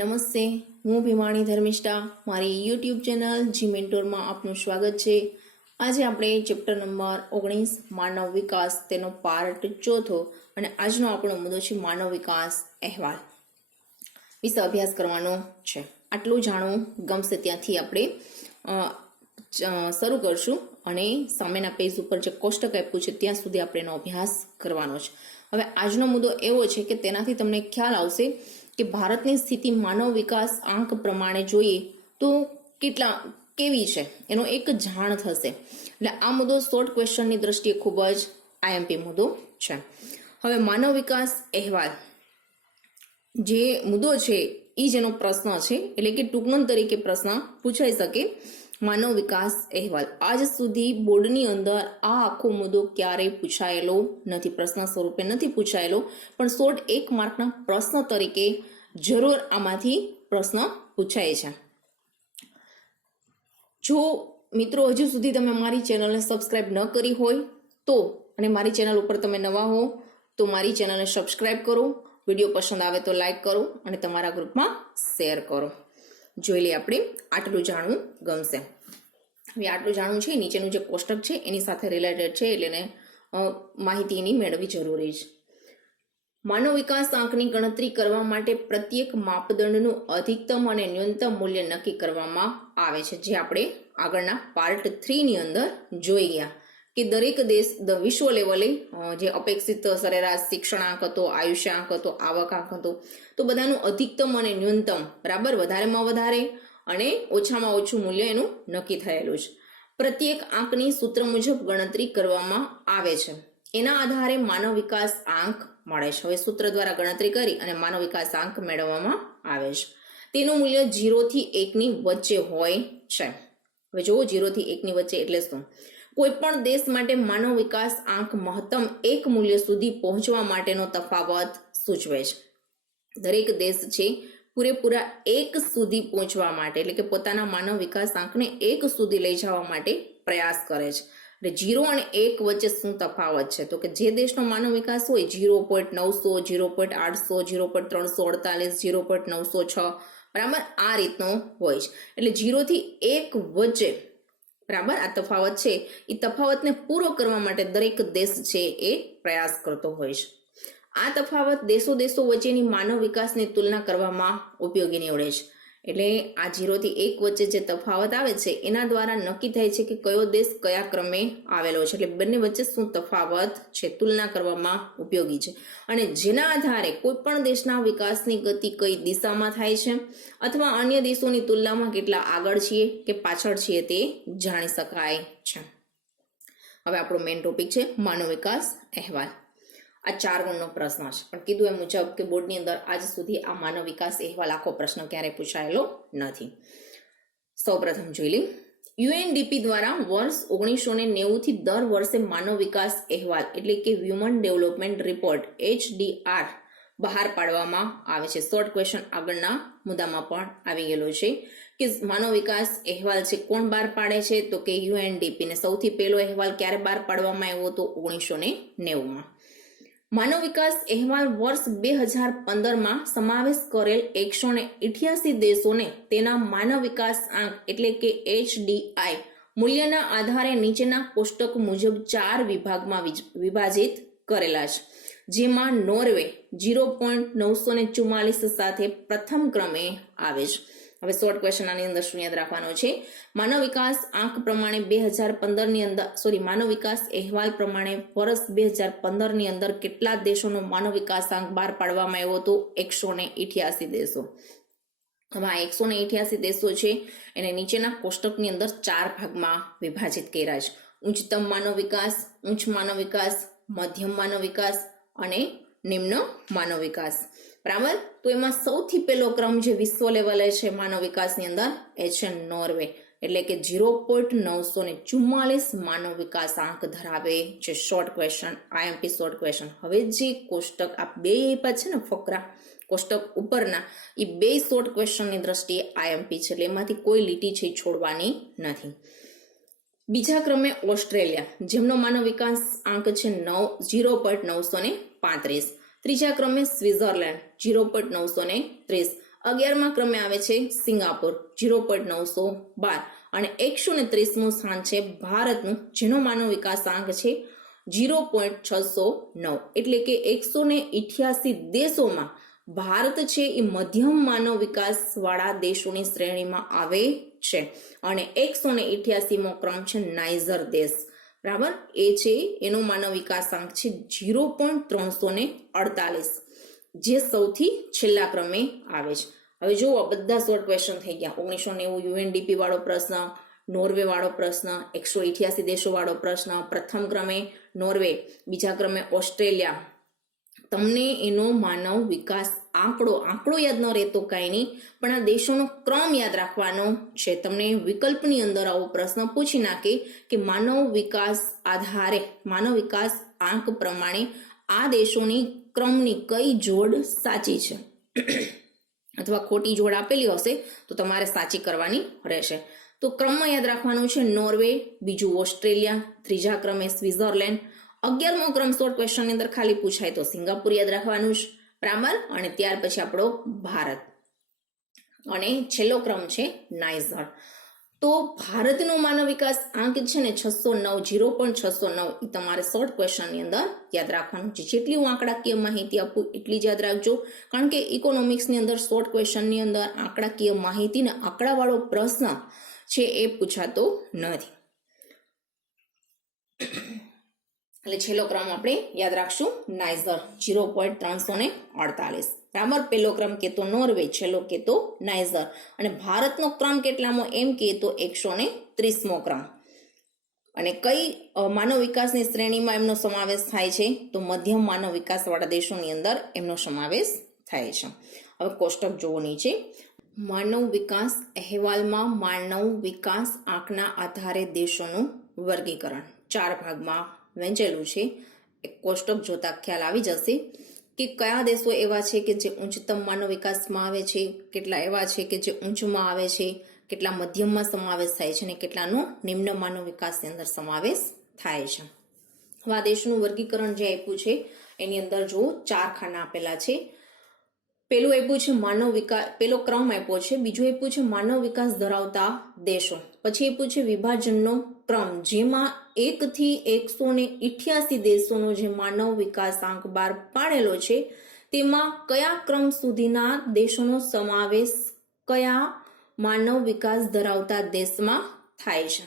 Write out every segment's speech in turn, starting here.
નમસ્તે, હું ભીમાણી ધર્મિષ્ઠા. મારી યુટ્યુબ ચેનલ જી મેન્ટોરમાં આપનું સ્વાગત છે. આજે આપણે ચેપ્ટર નંબર 19 માનવ વિકાસ તેનો પાર્ટ ચોથો અને આજનો આપણો મુદ્દો છે માનવ વિકાસ અહેવાલ વિશે અભ્યાસ કરવાનો છે. આટલું જાણવું ગમશે ત્યાંથી આપણે શરૂ કરશું અને સામેના પેજ ઉપર જે કોષ્ટક આપ્યું છે ત્યાં સુધી આપણે એનો અભ્યાસ કરવાનો છે. હવે આજનો મુદ્દો એવો છે કે તેનાથી તમને ખ્યાલ આવશે કે ભારતની સ્થિતિ માનવ વિકાસ આંક પ્રમાણે જોઈએ તો કેવી છે એનો એક જાણ થશે. એટલે આ મુદ્દો શોર્ટ ક્વેશ્ચનની દ્રષ્ટિએ ખૂબ જ આઈએમપી મુદ્દો છે. હવે માનવ વિકાસ અહેવાલ જે મુદ્દો છે એ જ એનો પ્રશ્ન છે, એટલે કે ટૂંકનોંધ તરીકે પ્રશ્ન પૂછાઈ શકે. માનવ વિકાસ અહેવાલ આજ સુધી બોર્ડની અંદર આ આખો મુદ્દો ક્યારેય પૂછાયેલો નથી, પ્રશ્ન સ્વરૂપે નથી પૂછાયેલો, પણ શોર્ટ 1 માર્કના પ્રશ્ન તરીકે જરૂર આમાંથી પ્રશ્ન પૂછાય છે. જો મિત્રો હજુ સુધી તમે મારી ચેનલને સબસ્ક્રાઇબ ન કરી હોય તો, અને મારી ચેનલ ઉપર તમે નવા હો તો મારી ચેનલને સબસ્ક્રાઇબ કરો, વિડીયો પસંદ આવે તો લાઈક કરો અને તમારા ગ્રુપમાં શેર કરો. જોઈ લઈએ આપણે આટલું જાણવું ગમશે. હવે આટલું જાણવું છે નીચેનું જે કોષ્ટક છે એની સાથે રિલેટેડ છે, એટલે માહિતી એની મેળવવી જરૂરી છે. માનવ વિકાસ આંકની ગણતરી કરવા માટે પ્રત્યેક માપદંડનું અધિકતમ અને ન્યૂનતમ મૂલ્ય નક્કી કરવામાં આવે છે, જે આપણે આગળના પાર્ટ 3 ની અંદર જોઈ ગયા કે દરેક દેશ વિશ્વ લેવલે જે અપેક્ષિત સરેરાશ શિક્ષણાંક હતો, આયુષ્યાંક હતો, આવક આંક હતો, તો બધાનું અધિકતમ અને ન્યૂનતમ બરાબર વધારેમાં વધારે અને ઓછામાં ઓછું મૂલ્ય એનું નક્કી થયેલું છે. પ્રત્યેક આંકની સૂત્ર મુજબ ગણતરી કરવામાં આવે છે. એના આધારે માનવ વિકાસ આંક મળે છે. હવે સૂત્ર દ્વારા ગણતરી કરી અને માનવ વિકાસ આંક મેળવવામાં આવે છે. તેનું મૂલ્ય 0 થી 1 ની વચ્ચે હોય છે. હવે જુઓ, 0 થી 1 ની વચ્ચે એટલે શું? કોઈ પણ દેશ માટે માનવ વિકાસ આંક મહત્તમ એક મૂલ્ય સુધી પહોંચવા માટેનો તફાવત સૂચવે છે. દરેક દેશ છે પૂરેપૂરા 1 સુધી પહોંચવા માટે, એટલે કે પોતાના માનવ વિકાસ આંકને 1 સુધી લઈ જવા માટે પ્રયાસ કરે છે. એટલે 0 અને 1 વચ્ચે શું તફાવત છે? તો કે જે દેશનો માનવ વિકાસ હોય 0.900, 0.800, 0.348, 0.906 બરાબર આ રીતનો હોય છે. એટલે 0 થી 1 વચ્ચે બરાબર આ તફાવત છે, એ તફાવતને પૂરો કરવા માટે દરેક દેશ છે એ પ્રયાસ કરતો હોય છે. આ તફાવત દેશો વચ્ચેની માનવ વિકાસની તુલના કરવામાં ઉપયોગી નીવડે છે. એટલે આ 0 થી 1 વચ્ચે જે તફાવત આવે છે એના દ્વારા નક્કી થાય છે કે કયો દેશ કયા ક્રમે આવેલો છે. એટલે બંને વચ્ચે શું તફાવત છે તુલના કરવામાં ઉપયોગી છે, અને જેના આધારે કોઈ પણ દેશના વિકાસની ગતિ કઈ દિશામાં થાય છે અથવા અન્ય દેશોની તુલનામાં કેટલા આગળ છીએ કે પાછળ છીએ તે જાણી શકાય છે. હવે આપણો મેઇન ટોપિક છે માનવ વિકાસ અહેવાલ. આ 4 ગુણનો પ્રશ્ન છે, પણ કીધું એ મુજબ કે બોર્ડની અંદર આજ સુધી આ માનવ વિકાસ અહેવાલ આખો પ્રશ્ન ક્યારેય પૂછાયેલો નથી. સૌપ્રથમ જોઈ લઈએ. યુએનડીપી દ્વારા વર્ષ 1990 થી દર વર્ષે માનવ વિકાસ અહેવાલ એટલે કે હ્યુમન ડેવલપમેન્ટ રિપોર્ટ HDR બહાર પાડવામાં આવે છે. શોર્ટ ક્વેશ્ચન આગળના મુદ્દામાં પણ આવી ગયેલો છે કે માનવ વિકાસ અહેવાલ છે કોણ બહાર પાડે છે? તો કે યુએનડીપી. ને સૌથી પહેલો અહેવાલ ક્યારે બહાર પાડવામાં આવ્યો હતો? 1990માં. માનવ વિકાસ અહેવાલ વર્ષ 2015માં સમાવેશ કરેલ 188 દેશોને તેના માનવ વિકાસ આંક એટલે કે HDI મૂલ્યના આધારે નીચેના કોષ્ટક મુજબ 4 વિભાગમાં વિભાજિત કરેલા છે, જેમાં નોર્વે 0.944 સાથે પ્રથમ ક્રમે આવે છે. હવે શોર્ટ ક્વેશ્ચન આની અંદર શું યાદ રાખવાનો છે? માનવ વિકાસ આંક પ્રમાણે 2015 ની અંદર માનવ વિકાસ અહેવાલ પ્રમાણે વર્ષ 2015 ની અંદર કેટલા દેશોનો માનવ વિકાસ આંક બહાર પાડવામાં આવ્યો હતો? 188 દેશો. હવે આ 188 દેશો છે એને નીચેના કોષ્ટકની અંદર 4 ભાગમાં વિભાજિત કર્યા છે. ઉચ્ચતમ માનવ વિકાસ, ઉચ્ચ માનવ વિકાસ, મધ્યમ માનવ વિકાસ અને નિમ્ન માનવ વિકાસ. બરાબર. તો એમાં સૌથી પહેલો ક્રમ જે વિશ્વ લેવલે છે માનવ વિકાસની અંદર એ છે નોર્વે, એટલે કે 0.944 માનવ વિકાસ આંક ધરાવે છે. Short question, IMP short question. હવે જે કોષ્ટક આ બે આપ્યા છે ને ફકરા કોષ્ટક ઉપરના, એ બે શોર્ટ ક્વેશ્ચનની દ્રષ્ટિએ આઈએમપી છે, એટલે એમાંથી કોઈ લીટી છે છોડવાની નથી. બીજા ક્રમે ઓસ્ટ્રેલિયા, જેમનો માનવ વિકાસ આંક છે 0.935. ત્રીજા ક્રમે સ્વિટ્ઝરલેન્ડ 0.930 11મા ક્રમે આવે છે સિંગાપુર 0.912 અને 130મું સ્થાન છે ભારતનું, જેનો માનવ વિકાસાંક છે 0.609. એટલે કે 188 દેશોમાં ભારત છે એ મધ્યમ માનવ વિકાસ વાળા દેશોની શ્રેણીમાં આવે છે. અને 188મો ક્રમ છે નાઇજર દેશ, બરાબર, એ છે એનો માનવ વિકાસાંક છે 0.348, જે સૌથી છેલ્લા ક્રમે આવે છે. હવે જુઓ, બધા શોર્ટ ક્વેશ્ચન થઈ ગયા. 1990 યુએનડીપી વાળો પ્રશ્ન, નોર્વે વાળો પ્રશ્ન, 188 દેશો વાળો પ્રશ્ન, પ્રથમ ક્રમે નોર્વે, બીજા ક્રમે ઓસ્ટ્રેલિયા. તમને એનો માનવ વિકાસ આંકડો યાદ ન રહેતો કાંઈ નહીં, પણ આ દેશોનો ક્રમ યાદ રાખવાનો છે. તમને વિકલ્પની અંદર આવો પ્રશ્ન પૂછી નાખે કે માનવ વિકાસ આધારે, માનવ વિકાસ આંક પ્રમાણે આ દેશોની ક્રમની કઈ જોડ સાચી છે અથવા ખોટી જોડ આપેલી હશે તો તમારે સાચી કરવાની રહેશે. તો ક્રમમાં યાદ રાખવાનું છે નોર્વે, બીજું ઓસ્ટ્રેલિયા, ત્રીજા ક્રમે સ્વિટ્ઝરલેન્ડ, 11મો ક્રમ શોર્ટ ક્વેશ્ચનની અંદર ખાલી પૂછાય તો સિંગાપુર યાદ રાખવાનું છે, બરાબર, અને ત્યાર પછી આપણો ભારત, અને છેલ્લો ક્રમ છે નાઇજર. તો ભારતનો માનવ વિકાસ આંક છે ને 609, 0.609, એ તમારે શોર્ટ ક્વેશ્ચનની અંદર યાદ રાખવાનું છે. જેટલી હું આંકડાકીય માહિતી આપું એટલી જ યાદ રાખજો, કારણ કે ઇકોનોમિક્સની અંદર શોર્ટ ક્વેશ્ચનની અંદર આંકડાકીય માહિતી ને આંકડાવાળો પ્રશ્ન છે એ પૂછાતો નથી. એટલે છેલ્લો ક્રમ આપણે યાદ રાખશું નાઇજર 0.348, બરાબર. પહેલો ક્રમ કે તો નોર્વે, છેલ્લો કે તો નાઇજર. અને ભારતનો ક્રમ કેટલામો એમ કે તો 130મો ક્રમ. અને કઈ માનવ વિકાસની શ્રેણીમાં એમનો સમાવેશ થાય છે તો મધ્યમ માનવ વિકાસ વાળા દેશોની અંદર એમનો સમાવેશ થાય છે. હવે કોષ્ટક જોવો નીચે. માનવ વિકાસ અહેવાલમાં માનવ વિકાસ આંકના આધારે દેશોનું વર્ગીકરણ 4 ભાગમાં વહેંચેલું છે. એક કોષ્ટક જોતા ખ્યાલ આવી જશે કે કયા દેશો એવા છે કે જે ઉચ્ચતમ માનવ વિકાસમાં આવે છે, કેટલા એવા છે કે જે ઊંચમાં આવે છે, કેટલા મધ્યમમાં સમાવેશ થાય છે અને કેટલાનો નિમ્ન માનવ વિકાસની અંદર સમાવેશ થાય છે. હવે આ દેશનું વર્ગીકરણ જે આપ્યું છે એની અંદર જો 4 ખાના આપેલા છે. પેલું આપ્યું છે માનવ વિકાસ, પેલો ક્રમ આપ્યો છે. બીજું આપ્યું છે માનવ વિકાસ ધરાવતા દેશો. પછી આપ્યું છે વિભાજનનો ક્રમ, જેમાં 1 થી 188 દેશોનો જે માનવ વિકાસાંક બહાર પાડેલો છે તેમાં કયા ક્રમ સુધીના દેશોનો સમાવેશ કયા માનવ વિકાસ ધરાવતા દેશમાં થાય છે.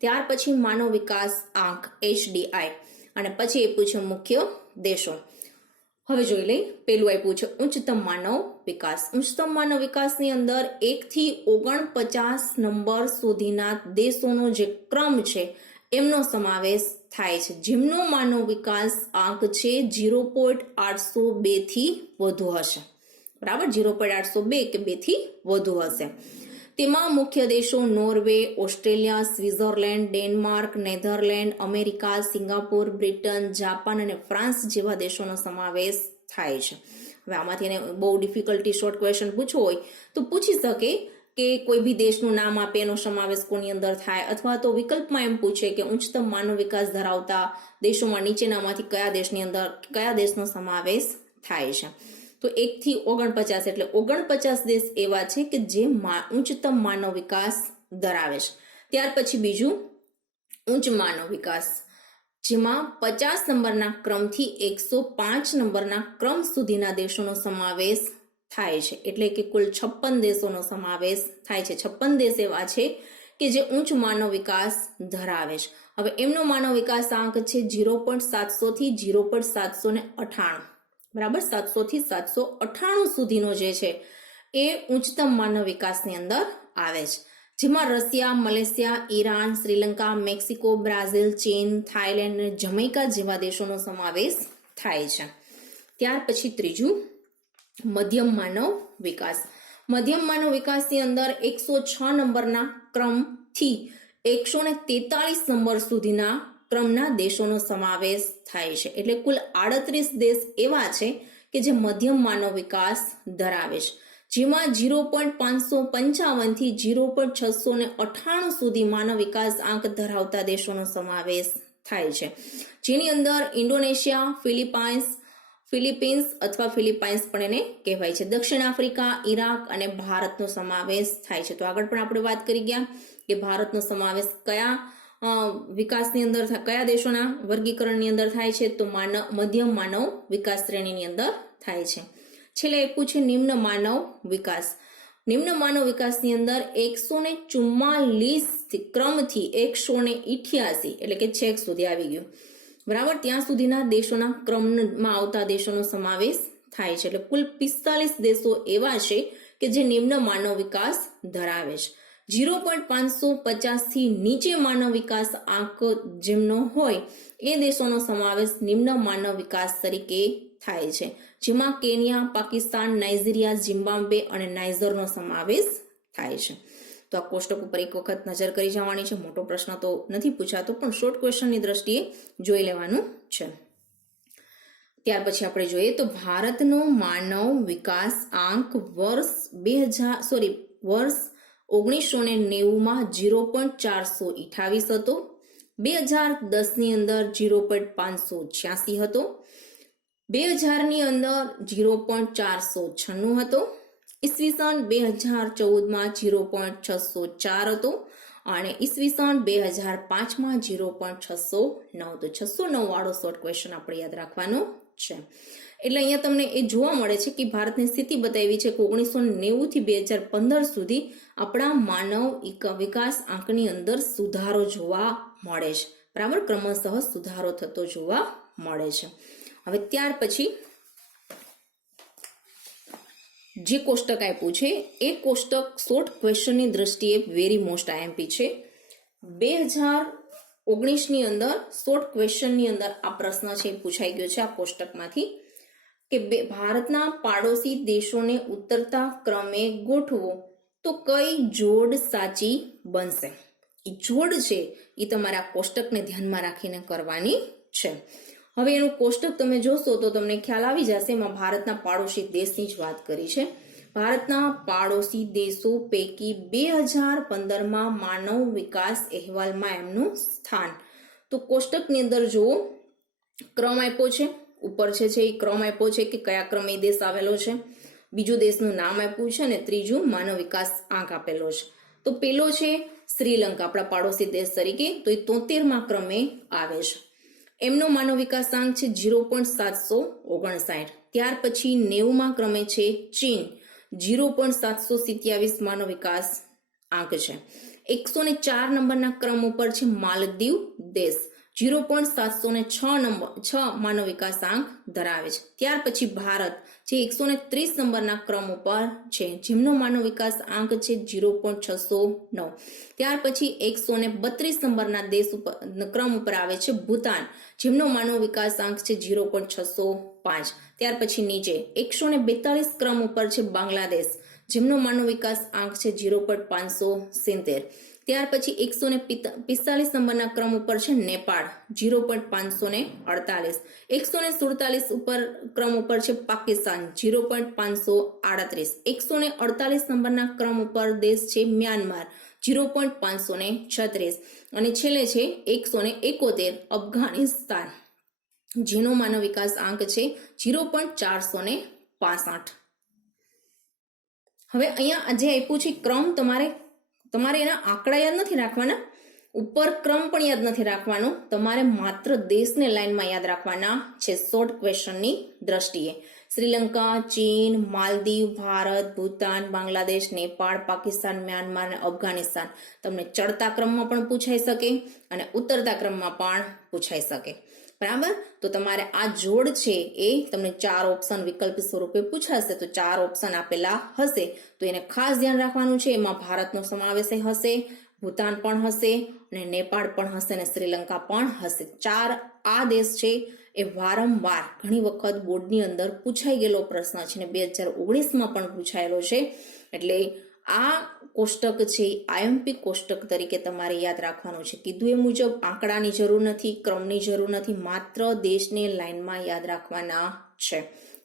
ત્યાર પછી માનવ વિકાસ આંક HDI, અને પછી આપ્યું છે મુખ્ય દેશો. હવે જોઈ લઈ. પેલું આપ્યું છે ઉચ્ચતમ માનવ વિકાસ. ઉચ્ચતમ માનવ વિકાસની અંદર 1 થી 49 નંબર સુધીના દેશોનો જે ક્રમ છે એમનો સમાવેશ થાય છે, જેમનો માનવ વિકાસ આંક છે 0.802 થી વધુ હશે, બરાબર, 0.802 કે 2 થી વધુ હશે. તેમાં મુખ્ય દેશો Norway, Australia, Switzerland, Denmark, Netherland, America, Singapore, Britain, Japan અને ફ્રાન્સ જેવા દેશોનો સમાવેશ થાય છે. હવે આમાંથી એને બહુ ડિફિકલ્ટી શોર્ટ ક્વેશ્ચન પૂછવો હોય તો પૂછી શકે કે કોઈ બી દેશનું નામ આપે એનો સમાવેશ કોની અંદર થાય, અથવા તો વિકલ્પમાં એમ પૂછે કે ઉચ્ચતમ માનવ વિકાસ ધરાવતા દેશોમાં નીચેનામાંથી કયા દેશની અંદર કયા દેશનો સમાવેશ થાય છે. તો 1 થી 49 એટલે 49 દેશ એવા છે કે જે ઉચ્ચતમ માનવ વિકાસ ધરાવે છે. ત્યાર પછી બીજું ઉચ્ચ માનવ વિકાસ, જેમાં 50 નંબરના ક્રમથી 105 નંબરના ક્રમ સુધીના દેશોનો સમાવેશ થાય છે. એટલે કે કુલ 56 દેશોનો સમાવેશ થાય છે. 56 દેશ એવા છે કે જે ઉચ્ચ માનવ વિકાસ ધરાવે છે. હવે એમનો માનવ વિકાસ આંક છે 0.700 થી 0.798, બરાબર, 700 થી 798 સુધીનો જે છે એ ઉચ્ચતમ માનવ વિકાસની અંદર આવે છે, જેમાં Russia, Malaysia, Iran, Sri Lanka, Mexico, Brazil, ચીન, થાઈલેન્ડ અને જમૈકા જેવા દેશોનો સમાવેશ થાય છે. ત્યાર પછી ત્રીજું મધ્યમ માનવ વિકાસ. મધ્યમ માનવ વિકાસની અંદર 106 નંબરના ક્રમથી 143 નંબર સુધીના ક્રમના દેશોનો સમાવેશ થાય છે. એટલે કુલ 38 દેશ એવા છે કે જે મધ્યમ માનવ વિકાસ ધરાવે છે, જેમાં 0.555 થી 0.698 સુધી માનવ વિકાસ આંક ધરાવતા દેશોનો સમાવેશ થાય છે, જેની અંદર ઇન્ડોનેશિયા, ફિલિપાઇન્સ, ફિલિપિન્સ અથવા ફિલિપાઇન્સ પણ એને કહેવાય છે. દક્ષિણ આફ્રિકા, ઈરાક અને ભારતનો સમાવેશ થાય છે. તો આગળ પણ આપણે વાત કરી ગયા કે ભારતનો સમાવેશ કયા વિકાસની અંદર કયા દેશોના વર્ગીકરણની અંદર થાય છે? તો મધ્યમ માનવ વિકાસ શ્રેણીની અંદર થાય છે. છેલ્લે આપ્યું છે નિમ્ન માનવ વિકાસ. નિમ્ન માનવ વિકાસની અંદર 144 ક્રમથી 188 એટલે કે છેક સુધી આવી ગયું, બરાબર. ત્યાં સુધીના દેશોના ક્રમમાં આવતા દેશોનો સમાવેશ થાય છે. એટલે કુલ 45 દેશો એવા છે કે જે નિમ્ન માનવ વિકાસ ધરાવે છે. 0.550 થી નીચે માનવ વિકાસ આંક જેમનો હોય એ દેશોનો સમાવેશ નિમ્ન માનવ વિકાસ તરીકે થાય છે, જેમાં કેન્યા, પાકિસ્તાન, નાઇજીરિયા, ઝિમ્બાબ્વે અને નાઇજરનો સમાવેશ થાય છે. તો આ કોષ્ટક ઉપર એક વખત નજર કરી જવાની છે. મોટો પ્રશ્ન તો નથી પૂછાતો, પણ શોર્ટ ક્વેશ્ચનની દ્રષ્ટિએ જોઈ લેવાનું છે. ત્યાર પછી આપણે જોઈએ તો ભારતનો માનવ વિકાસ આંક વર્ષ 1990માં 0.428 હતો. 2010ની અંદર 0.586 હતો. 2000ની અંદર 0.496 હતો. ઈસવીસન 2014માં 0.604 હતો અને ઈસવીસન 2005માં 0.609. તો 609 વાળો શોર્ટ ક્વેશ્ચન આપણે યાદ રાખવાનો છે. એટલે અહીંયા તમને એ જોવા મળે છે કે ભારતની સ્થિતિ બતાવી છે કે 1990 થી 2015 સુધી આપણા માનવ વિકાસ આંકની અંદર સુધારો જોવા મળે છે, બરાબર. ક્રમશઃ સુધારો થતો જોવા મળે છે. હવે ત્યાર પછી જે કોષ્ટક આપ્યું છે એ કોષ્ટક શોર્ટ ક્વેશ્ચનની દ્રષ્ટિએ વેરી મોસ્ટ આઈએમપી છે. 2019ની અંદર શોર્ટ ક્વેશ્ચનની અંદર આ પ્રશ્ન છે પૂછાઈ ગયો છે આ કોષ્ટકમાંથી કે ભારતના પાડોશી દેશોને ઉતરતા ક્રમે ગોઠવો તો કઈ જોડ સાચી બનશે? એ જોડ છે એ તમારે આ કોષ્ટકને ધ્યાનમાં રાખીને કરવાની છે. હવે એનું કોષ્ટક તમે જોશો તો તમને ખ્યાલ આવી જશે. એમાં ભારતના પાડોશી દેશની જ વાત કરી છે. ભારતના પાડોશી દેશો પૈકી 2015માં માનવ વિકાસ અહેવાલમાં એમનું સ્થાન. તો કોષ્ટકની અંદર જુઓ, ક્રમ આપ્યો છે ઉપર છે એ ક્રમ આપ્યો છે કે કયા ક્રમે દેશ આવેલો છે. બીજું દેશનું નામ આપ્યું છે અને ત્રીજું માનવ વિકાસ આંક આપેલો છે. તો પેલો છે શ્રીલંકા, આપણા પાડોશી દેશ તરીકે, તો એ 73માં ક્રમે આવે છે. એમનો માનવ વિકાસાંક છે 0.759. ત્યાર પછી 90માં ક્રમે છે ચીન, 0.727 માનવ વિકાસ આંક છે. 104 નંબરના ક્રમ ઉપર છે માલદીવ દેશ, 0.706 માનવ વિકાસ આંક ધરાવે છે. ત્યાર પછી ભારત જે 130 નંબરના ક્રમ ઉપર છે, જેમનો માનવ વિકાસ આંક છે 0.609. ત્યાર પછી 132 નંબરના દેશ ઉપર ક્રમ ઉપર આવે છે ભૂતાન, જેમનો માનવ વિકાસ આંક છે 0.605. ત્યાર પછી નીચે 142 ક્રમ ઉપર છે બાંગ્લાદેશ, જેમનો માનવ વિકાસ આંક છે 0.570. ત્યાર પછી 145 નંબરના ક્રમ ઉપર છે નેપાળ, 0.548. 147 ઉપર ક્રમ ઉપર છે પાકિસ્તાન, 0.538. 148 નંબરના ક્રમ ઉપર દેશ છે મ્યાનમાર, 0.536. અને છેલ્લે છે 171 અફઘાનિસ્તાન, જેનો માનવ વિકાસ આંક છે 0.465. હવે અહીંયા જે આપ્યું છે ક્રમ તમારે એના આંકડા યાદ નથી રાખવાના, ઉપર ક્રમ પણ યાદ નથી રાખવાનો, તમારે માત્ર દેશને લાઈનમાં યાદ રાખવાના છે શોર્ટ ક્વેશ્ચનની દ્રષ્ટિએ. શ્રીલંકા, ચીન, માલદીવ, ભારત, ભૂતાન, બાંગ્લાદેશ, નેપાળ, પાકિસ્તાન, મ્યાનમાર અને અફઘાનિસ્તાન તમને ચડતા ક્રમમાં પણ પૂછાઈ શકે અને ઉતરતા ક્રમમાં પણ પૂછાઈ શકે, બરાબર. તો તમારે આ જોડ છે એ તમને 4 ઓપ્શન વિકલ્પ સ્વરૂપે પૂછાશે. તો 4 ઓપ્શન આપેલા હશે તો એને ખાસ ધ્યાન રાખવાનું છે. એમાં ભારતનો સમાવેશ હશે, ભૂતાન પણ હશે અને નેપાળ પણ હશે અને શ્રીલંકા પણ હશે. 4 આ દેશ છે એ વારંવાર ઘણી વખત બોર્ડની અંદર પૂછાઈ ગયેલો પ્રશ્ન છે અને 2019માં પણ પૂછાયેલો છે. એટલે આ કોષ્ટક છે આઈએમપી કોષ્ટક તરીકે તમારે યાદ રાખવાનું છે. કીધું એ મુજબ આંકડાની જરૂર નથી, ક્રમની જરૂર નથી, માત્ર દેશને લાઈનમાં યાદ રાખવાના છે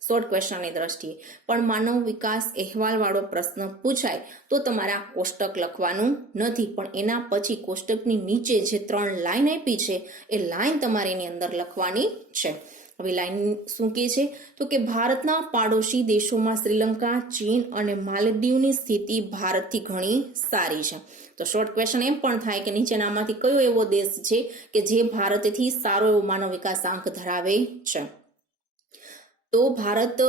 શોર્ટ ક્વેશ્ચનની દ્રષ્ટિએ. પણ માનવ વિકાસ અહેવાલ વાળો પ્રશ્ન પૂછાય તો તમારે આ કોષ્ટક લખવાનું નથી, પણ એના પછી કોષ્ટકની નીચે જે 3 લાઈન આપી છે એ લાઈન તમારે એની અંદર લખવાની છે. હવે લાઈન શું કહે છે તો કે ભારતના પાડોશી દેશોમાં શ્રીલંકા, ચીન અને માલદીવની સ્થિતિ ભારતથી ઘણી સારી છે. તો શોર્ટ ક્વેશ્ચન એમ પણ થાય કે નીચેનામાંથી કયો એવો દેશ છે કે જે ભારતથી સારો એવો માનવ વિકાસ આંક ધરાવે છે? તો ભારત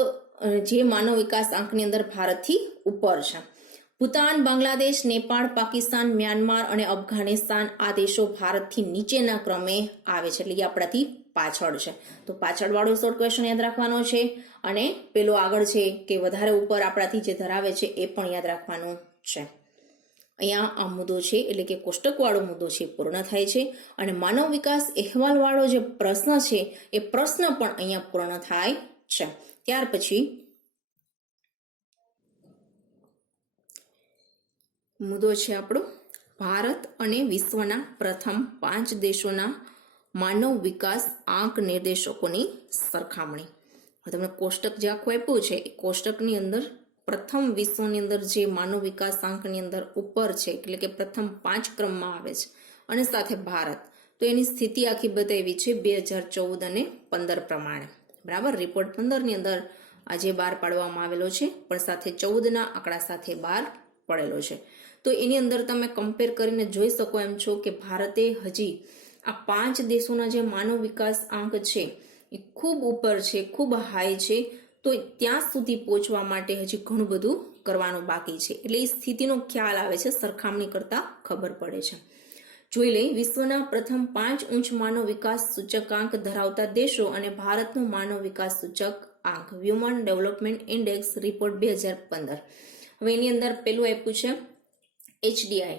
જે માનવ વિકાસ આંકની અંદર ભારતથી ઉપર છે. ભૂતાન, બાંગ્લાદેશ, નેપાળ, પાકિસ્તાન, મ્યાનમાર અને અફઘાનિસ્તાન આ દેશો ભારતથી નીચેના ક્રમે આવે છે, એટલે કે આપણાથી પાછળ છે. તો પાછળ વાળો શોર્ટ ક્વેશ્ચન યાદ રાખવાનો છે અને પેલો આગળ છે કે વધારે ઉપર આપણાથી જે ધરાવે છે એ પણ યાદ રાખવાનું છે. અહીંયા આ મુદ્દો છે એટલે કે કોષ્ટક વાળો મુદ્દો છે પૂર્ણ થાય છે અને માનવ વિકાસ અહેવાલ વાળો જે પ્રશ્ન છે એ પ્રશ્ન પણ અહીંયા પૂર્ણ થાય છે. ત્યાર પછી મુદ્દો છે આપણો ભારત અને વિશ્વના પ્રથમ 5 દેશોના માનવ વિકાસ આંક નિર્દેશકોની સરખામણી. તમને કોષ્ટક જે આખું આપ્યું છે એ કોષ્ટકની અંદર પ્રથમ વિશ્વની અંદર જે માનવ વિકાસ આંકની અંદર ઉપર છે એટલે કે પ્રથમ 5 ક્રમમાં આવે છે અને સાથે ભારત, તો એની સ્થિતિ આખી બતાવી છે 2014 અને 15 પ્રમાણે. બરાબર, રિપોર્ટ 15 ની અંદર આજે બહાર પાડવામાં આવેલો છે પણ સાથે 14ના આંકડા સાથે બહાર પડેલો છે. તો એની અંદર તમે કમ્પેર કરીને જોઈ શકો એમ છો કે ભારતે હજી આ 5 દેશોના જે માનવ વિકાસ આંક છે એ ખૂબ ઉપર છે, ખૂબ હાઈ છે. તો ત્યાં સુધી પહોંચવા માટે હજી ઘણું બધું કરવાનું બાકી છે. એટલે એ સ્થિતિનો ખ્યાલ આવે છે, સરખામણી કરતા ખબર પડે છે. જોઈ લઈ વિશ્વના પ્રથમ 5 ઉચ્ચ માનવ વિકાસ સૂચકાંક ધરાવતા દેશો અને ભારતનો માનવ વિકાસ સૂચકાંક હ્યુમન ડેવલપમેન્ટ ઇન્ડેક્સ રિપોર્ટ 2015. હવે એની અંદર પેલું આપ્યું છે HDI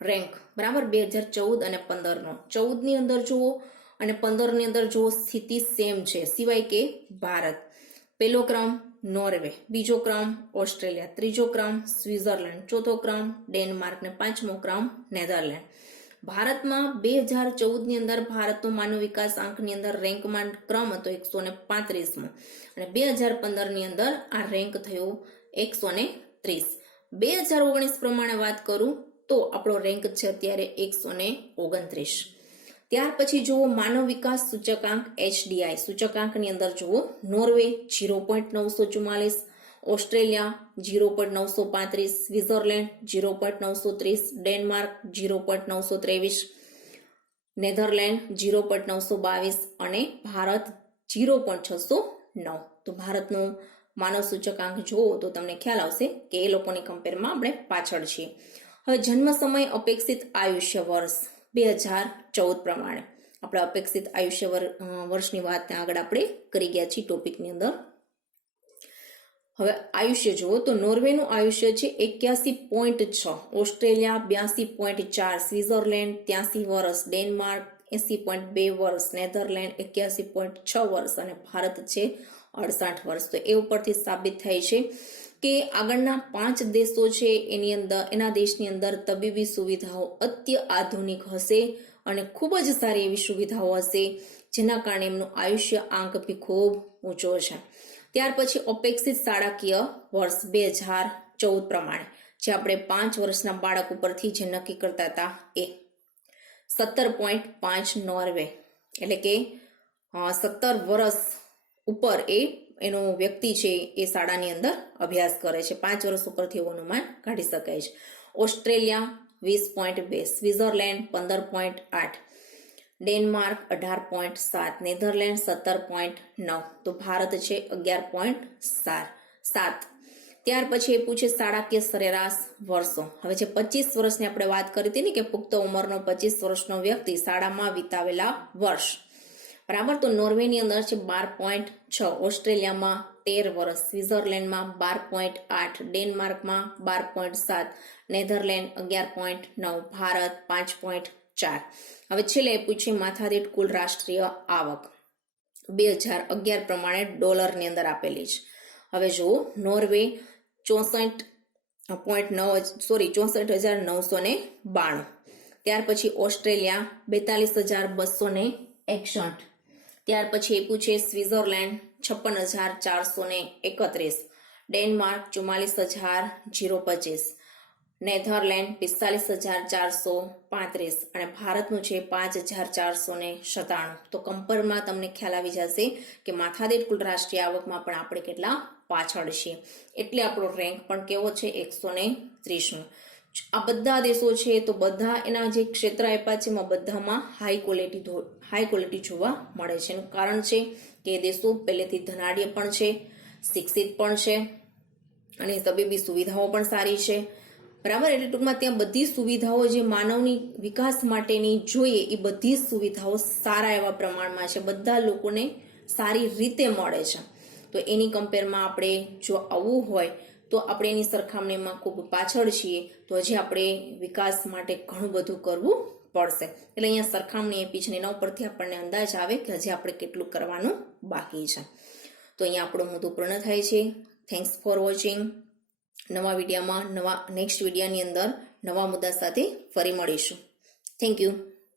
રેન્ક, બરાબર, 2014 અને 15નો. 14 ની અંદર જુઓ અને 15 ની અંદર જુઓ સ્થિતિ સેમ છે સિવાય કે ભારત. પહેલો ક્રમ નોર્વે, બીજો ક્રમ ઓસ્ટ્રેલિયા, ત્રીજો ક્રમ સ્વિટ્ઝરલેન્ડ, ચોથો ક્રમ ડેનમાર્ક ને પાંચમો ક્રમ નેધરલેન્ડ. ભારતમાં 2014 ની અંદર ભારતનો માનવ વિકાસ આંકની અંદર રેન્કમાં ક્રમ હતો 135મો અને 2015 ની અંદર આ રેન્ક થયો 130. 2019 પ્રમાણે વાત કરું તો આપણો રેન્ક છે અત્યારે 129. ત્યાર પછી જુઓ માનવ વિકાસ સૂચકાંક HDI સૂચકાંકની અંદર જુઓ Norway 0.944, Australia 0.935, Switzerland 0.930, Denmark 0.923, Netherland 0.922 અને ભારત 0.609. તો ભારતનો માનવ સૂચકાંક જુઓ તો તમને ખ્યાલ આવશે કે એ લોકોની કમ્પેરમાં આપણે પાછળ છીએ. હવે જન્મ સમય અપેક્ષિત આયુષ્ય વર્ષ 2014 પ્રમાણે આપણે અપેક્ષિત આયુષ્ય વર્ષની વાત આગળ આપણે કરી ગયા છીએ ટોપિકની અંદર. હવે આયુષ્ય જુઓ તો નોર્વેનું આયુષ્ય છે 81.6, ઓસ્ટ્રેલિયા 82.4, સ્વિટ્ઝરલેન્ડ 83 વર્ષ, ડેનમાર્ક 80.2 વર્ષ, નેધરલેન્ડ 81.6 વર્ષ અને ભારત છે 68 વર્ષ. તો એ ઉપરથી સાબિત થાય છે કે આગળના 5 દેશો છે એના દેશની અંદર તબીબી સુવિધાઓ અત્યાધુનિક હશે અને ખૂબ જ સારી એવી સુવિધાઓ હશે જેના કારણે એમનું આયુષ્ય આંક બી ખૂબ ઊંચો છે. ત્યાર પછી અપેક્ષિત શાળાકીય વર્ષ 2014 પ્રમાણે જે આપણે 5 વર્ષના બાળક ઉપરથી જે નક્કી કરતા હતા એ 17.5 નોર્વે, એટલે કે 17 વર્ષ ઉપર એનો વ્યક્તિ છે એ શાળાની અંદર અભ્યાસ કરે છે. 5 વર્ષ ઉપરથી એવું અનુમાન કાઢી શકાય છે. ઓસ્ટ્રેલિયા 20.2, સ્વિટ્ઝરલેન્ડ 15.8, ડેનમાર્ક 18.7, નેધરલેન્ડ 17.9, તો ભારત છે 11.7. ત્યાર પછી એ પૂછે શાળાકીય સરેરાશ વર્ષો. હવે જે 25 વર્ષની આપણે વાત કરી હતી ને કે પુખ્ત ઉંમરનો 25 વર્ષનો વ્યક્તિ શાળામાં વિતાવેલા વર્ષ, બરાબર, તો નોર્વેની અંદર છે 12.6, ઓસ્ટ્રેલિયામાં 13 વર્ષ, સ્વિટ્ઝરલેન્ડમાં 12.8, ડેનમાર્કમાં 12.7, નેધરલેન્ડ 11.9, ભારત 5.4. હવે છેલ્લે પૂછે માથાદીઠ કુલ રાષ્ટ્રીય આવક 2011 પ્રમાણે ડોલરની અંદર આપેલી છે. હવે જુઓ નોર્વે 64,992, ત્યાર પછી ઓસ્ટ્રેલિયા 42,261, ત્યાર પછી એ પૂછે સ્વિટ્ઝરલેન્ડ 56,431, ડેનમાર્ક 44,025, નેધરલેન્ડ 45,435 અને ભારતનું છે 5,497. તો કમ્પેરમાં તમને ખ્યાલ આવી જશે કે માથાદીઠ કુલ રાષ્ટ્રીય આવકમાં પણ આપણે કેટલા પાછળ છીએ. એટલે આપણો રેન્ક પણ કેવો છે 130નો. આ બધા દેશો છે તો બધા એના જે ક્ષેત્ર આપ્યા છે એમાં બધામાં હાઈ ક્વોલિટી જોવા મળે છે. એનું કારણ છે કે એ દેશો પહેલેથી ધનાઢ્ય પણ છે, શિક્ષિત પણ છે અને તબીબી સુવિધાઓ પણ સારી છે. બરાબર. એટલે ટૂંકમાં ત્યાં બધી સુવિધાઓ જે માનવની વિકાસ માટેની જોઈએ એ બધી સુવિધાઓ સારા એવા પ્રમાણમાં છે, બધા લોકોને સારી રીતે મળે છે. તો એની કમ્પેરમાં આપણે જો આવવું હોય તો આપણે એની સરખામણીમાં ખૂબ પાછળ છીએ. તો હજી આપણે વિકાસ માટે ઘણું બધું કરવું પડશે. એટલે અહીંયા સરખામણી આપી છે ને એના ઉપરથી આપણને અંદાજ આવે કે હજી આપણે કેટલું કરવાનું બાકી છે. તો અહીંયા આપણો મુદ્દો પૂર્ણ થાય છે. Thanks for watching. નવા વિડીયોમાં નેક્સ્ટ વિડીયોની અંદર નવા મુદ્દા સાથે ફરી મળીશું. Thank you.